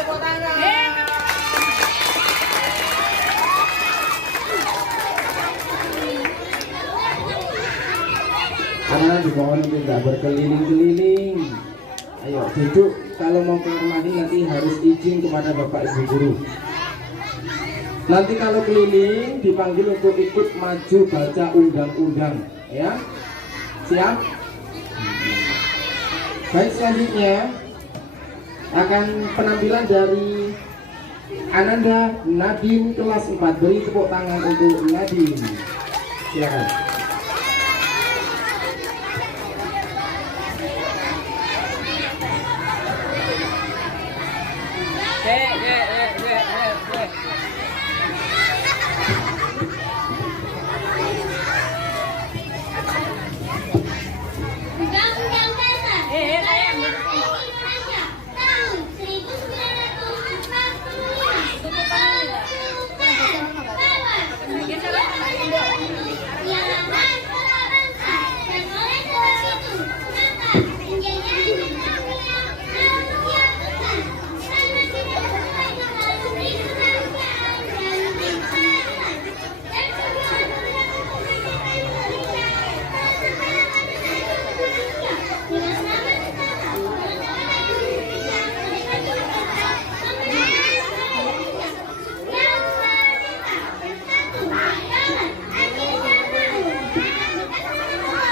tepuk tangan. Anak dimohon untuk tidak berkeliling-keliling. Ayo duduk, kalau mau keluar mandi nanti harus izin kepada Bapak Ibu Guru. Nanti kalau keliling dipanggil untuk ikut maju baca undang-undang, ya. Siap? Baik, selanjutnya akan penampilan dari Ananda Nadine kelas 4. Beri tepuk tangan untuk Nadine. Silakan. Undang-Undang Dasar Negara Indonesia tahun 1945 menentukan bahwa diamankan oleh bangsa dan oleh sebab itu maka menjadi undang-undang harus dilakukan karena tidak sesuai dengan prinsip kemanusiaan dan prinsip keadilan dan tujuan undang-undang kemerdekaan Indonesia dengan nama negara kemerdekaan Indonesia mereka juga kemerdekaan Indonesia yang merdeka bersatu dalam akhirnya mau mengatakan bahwa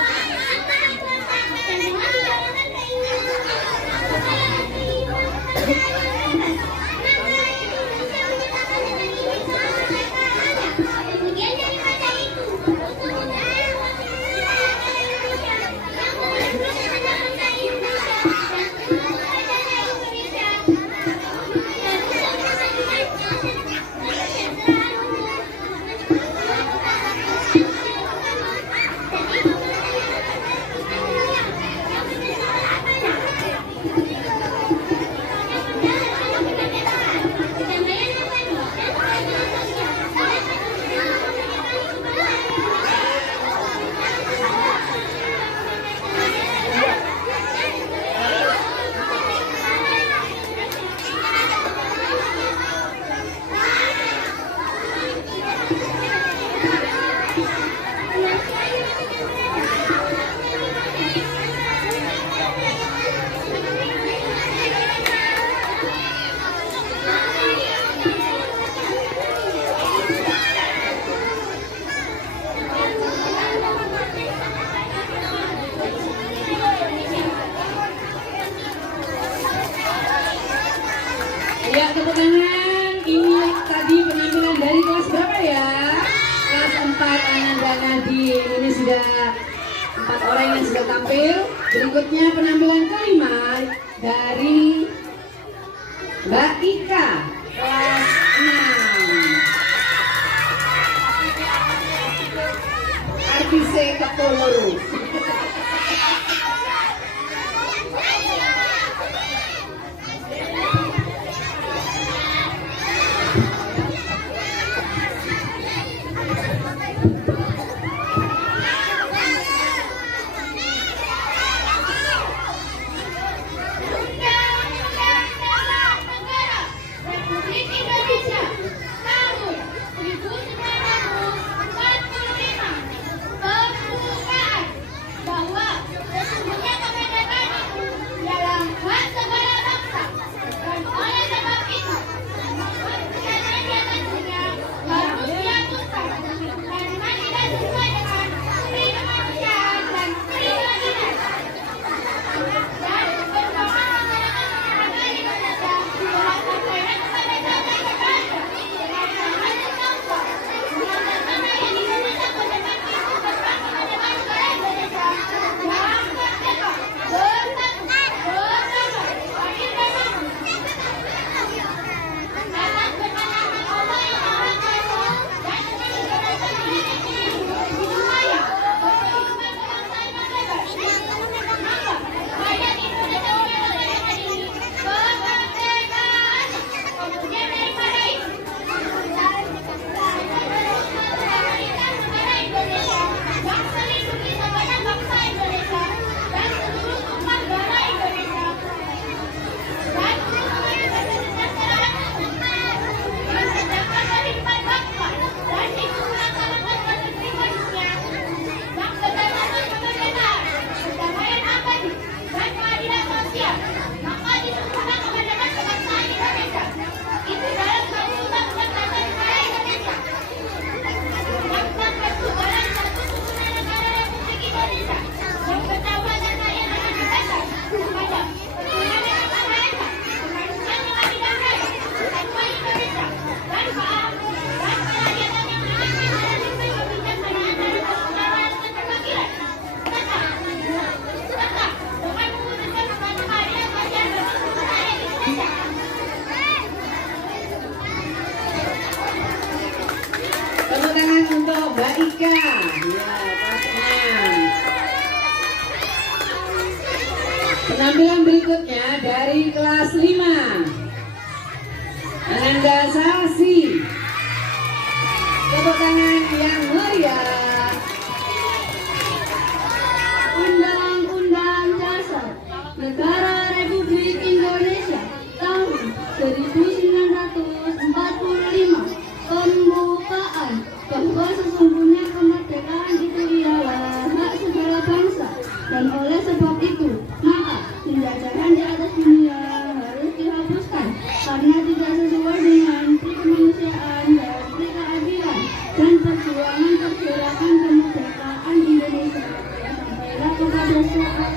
apa kuasa dan menjalankan keinginan supaya kehidupan maka Indonesia menyatakan dengan ini kemerdekaannya. Kemudian daripada itu untuk negara wakil negara Indonesia yang memerlukan bangsa Indonesia dan seluruh rakyat Indonesia dan Ya, tepuk tangan. Ini tadi penampilan dari kelas berapa ya? Kelas 4 Ananda Nadine. Ini sudah 4 orang yang sudah tampil. Berikutnya penampilan kelima dari Mbak Ika kelas 6. Artise Kapoloro. Republik Indonesia tahun 1945 pembukaan bahwa sesungguhnya kemerdekaan itu ialah hak segala bangsa dan oleh sebab itu negara Mbak Ika, ya kelas 6. Penampilan berikutnya dari kelas 5. Ananda Sasi. Tepuk tangan yang meriah. Undang-Undang Dasar Negara Republik Indonesia tahun 1945 pembukaan bahwa sesungguhnya kemerdekaan itu ialah hak segala bangsa, dan oleh sebab itu maka penjajahan di atas dunia harus dihapuskan karena tidak sesuai dengan kemanusiaan dan keadilan, dan perjuangan pergerakan kemerdekaan Indonesia sampailah kepada saat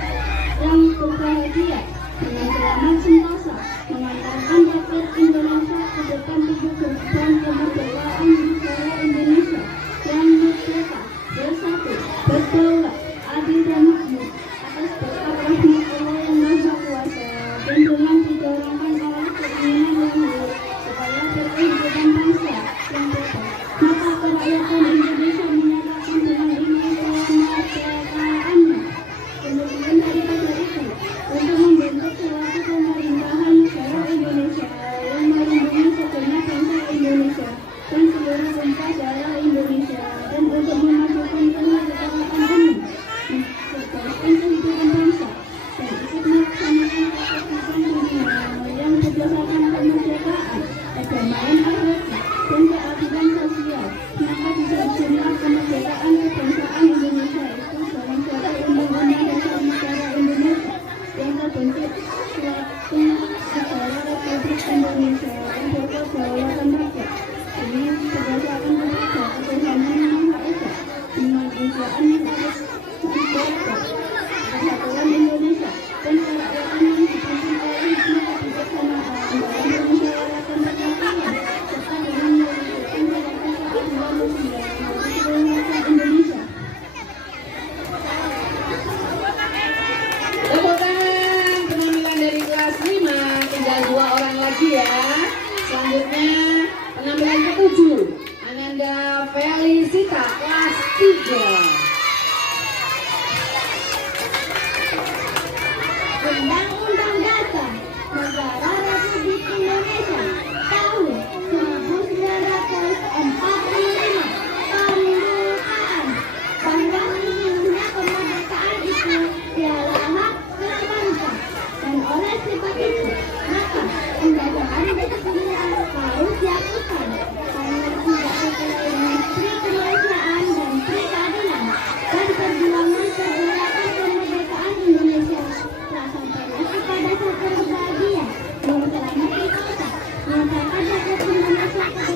yang berbahagia dengan selamat sentosa mengantarkan rakyat Indonesia ke depan tujuh gerbang kemerdekaan negara Indonesia yang merdeka, bersatu, berdaulat, adil dan makmur atas berkat rahmat Allah yang Maha Kuasa, dan dengan didorongkan oleh keinginan yang luhur supaya berkehidupan bangsa yang bebas, maka kerakyatan Indonesia menyatakan dengan ini kemerdekaannya. Kemudian daripada itu, untuk membentuk suatu pemerintahan negara Indonesia yang melindungi segenap bangsa Indonesia dan seluruh bangsa daerah Indonesia, dan untuk memajukan kemerdekaan umum, memperbaikkan kehidupan bangsa, dan ikut melaksanakan kehidupan dunia yang berdasarkan kemerdekaan, kedamaian akhirat, dan keadilan sosial. Maka diserahkanlah kemerdekaan kebangsaan Indonesia itu dalam suatu undang-undang dasar negara Indonesia yang terbentuk suatu negara Republik Indonesia yang berkedaulatan rakyat. Ini berdasarkan kepada ketuhanan yang Maha Esa, kemanusiaan yang harus dijaga, persatuan Indonesia, dan kerakyatan yang dipimpin oleh hikmat kebijaksanaan dalam memusyawarahkan perkembangan serta dengan mewujudkan gerakan keadilan sosial bagi seluruh rakyat Indonesia. Tepuk tangan penampilan dari kelas 5. Tinggal 2 orang lagi ya. Selanjutnya penampilan ke-7, Ananda Felicita kelas 3. Undang-Undang Dasar Negara Republik Indonesia tahun 1945 pembukaan bahwa sesungguhnya kemerdekaan itu ialah hak segala bangsa, dan oleh sebab itu maka penjajahan di dunia harus dihapuskan karena tidak sesuai dengan kemanusiaan dan keadilan, dan perjuangan pergerakan kemerdekaan Indonesia telah sampailah kepada saat berbahagia yang telah mengikat menyatakan rakyat Indonesia ke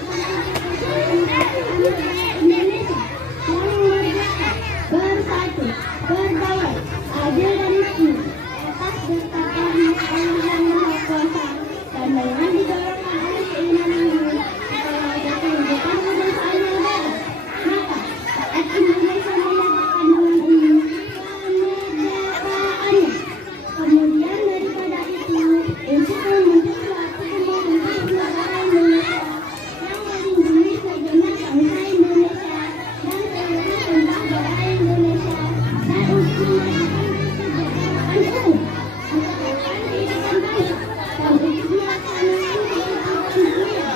depan kemerdekaan Indonesia yang merdeka, bersatu, berdaulat, adil dan makmur atas berkat rahmat Allah yang Maha Kuasa, dan dengan didorongkan oleh keinginan yang luhur supaya ada kehidupan kebangsaan yang bebas, maka rakyat Indonesia menyatakan dengan ini kemerdekaannya. Kemudian daripada itu, untuk membentuk suatu pemerintahan negara Indonesia yang melindungi segenap bangsa Indonesia dan seluruh bangsa daerah Indonesia, dan untuk memajukan kesejahteraan umum, memperbaikkan kehidupan bangsa, dan untuk melaksanakan kehidupan dunia.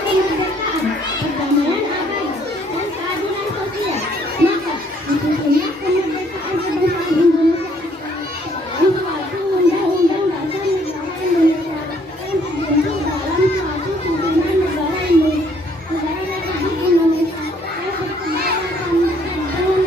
Kemerdekaan, perdamaian abadi, dan keadilan sosial. Maka dibutuhkan kemerdekaan kebangsaan Indonesia dalam suatu undang-undang dasar negara Indonesia yang terbentuk dalam suatu turunan negara Indonesia, negara Republik Indonesia yang berkedaulatan dan berdasarkan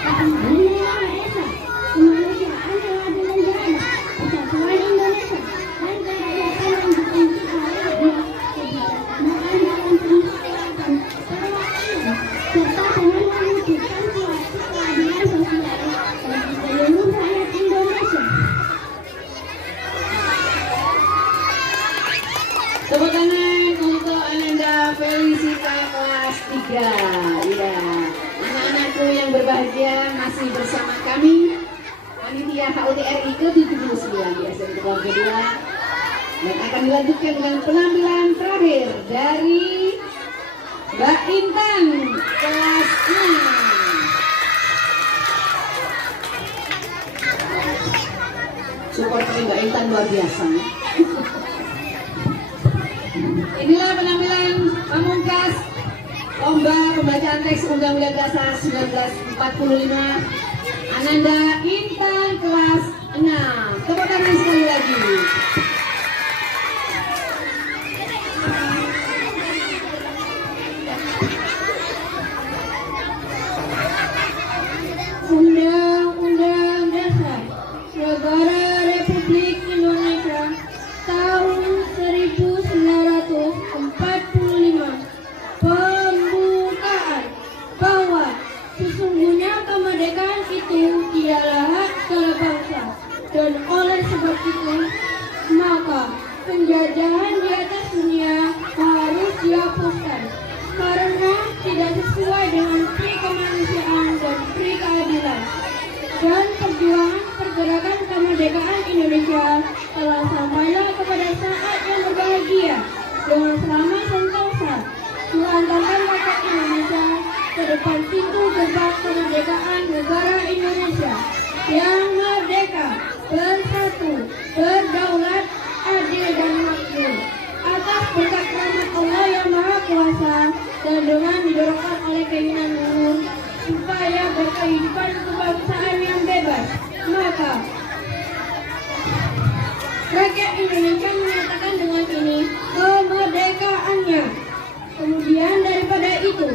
ketuhanan yang Maha Esa, kemanusiaan yang adil dan beradab, persatuan Indonesia, dan kerakyatan yang dipimpin oleh hikmat kebijaksanaan dalam pemusyawaratan perwakilan, serta dengan mewujudkan suatu keadilan sosial bagi seluruh rakyat Indonesia. Tepuk tangan untuk Ananda Felicita kelas 3. Ya, anak-anakku yang berbahagia masih bersama kami panitia HUTRI ke-79 di SMK Kedua. Dan akan dilanjutkan dengan penampilan terakhir dari Mbak Intan kelas 6. Supporter Mbak Intan luar biasa. Inilah penampilan pamungkas lomba pembacaan teks Undang-Undang Dasar 1945 Ananda Intan kelas 6. Tepuk tangan sekali lagi. Undang-Undang Dasar Negara Republik Indonesia tahun 1945. Pembukaan bahwa sesungguhnya kemerdekaan itu tidaklah hak segala bangsa, dan oleh sebab itu maka penjajahan di atas dunia harus dihapuskan karena tidak sesuai dengan pri kemanusiaan dan pri keadilan. Dan perjuangan pergerakan kemerdekaan Indonesia telah sampailah kepada saat yang berbahagia dengan selamat sentosa mengantarkan rakyat Indonesia ke depan pintu gerbang kemerdekaan negara Indonesia yang merdeka, bersatu, berdaulat, adil dan makmur atas berkat rahmat Allah yang Maha Kuasa dan dengan didorongkan oleh keinginan luhur supaya berkehidupan kebangsaan yang bebas. Maka rakyat Indonesia menyatakan dengan ini kemerdekaannya. Kemudian daripada itu,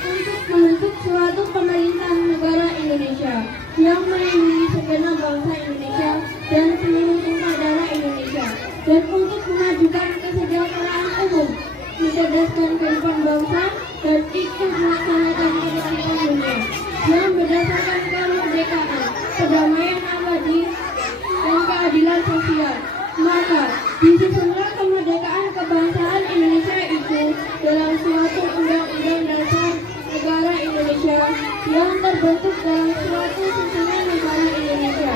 untuk membentuk suatu pemerintahan negara Indonesia yang melindungi segenap bangsa Indonesia dan seluruh tumpah darah Indonesia, dan untuk memajukan kesejahteraan umum, mencerdaskan kehidupan bangsa, dan ikut melaksanakan ketertiban dunia yang berdasarkan kemerdekaan, perdamaian abadi, dan keadilan sosial. Maka disusunlah kemerdekaan kebangsaan Indonesia itu dalam suatu undang-undang dasar negara Indonesia yang terbentuk dalam suatu susunan negara Indonesia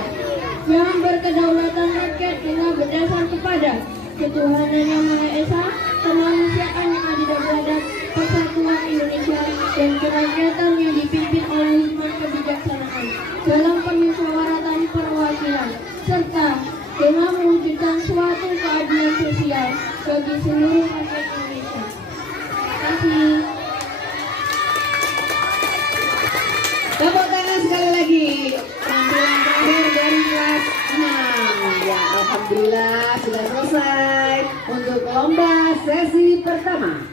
yang berkedaulatan rakyat dengan berdasar kepada ketuhanan yang Maha Esa, kemanusiaan yang adil dan beradab, persatuan Indonesia, dan kerakyatan yang dipimpin oleh hikmat kebijaksanaan dalam permusyawaratan perwakilan, serta dengan mewujudkan suatu keadilan sosial bagi seluruh rakyat Indonesia. Terima kasih. Tepuk tangan sekali lagi. Penampilan terakhir dari kelas 6. Ya, alhamdulillah sudah selesai untuk lomba sesi pertama.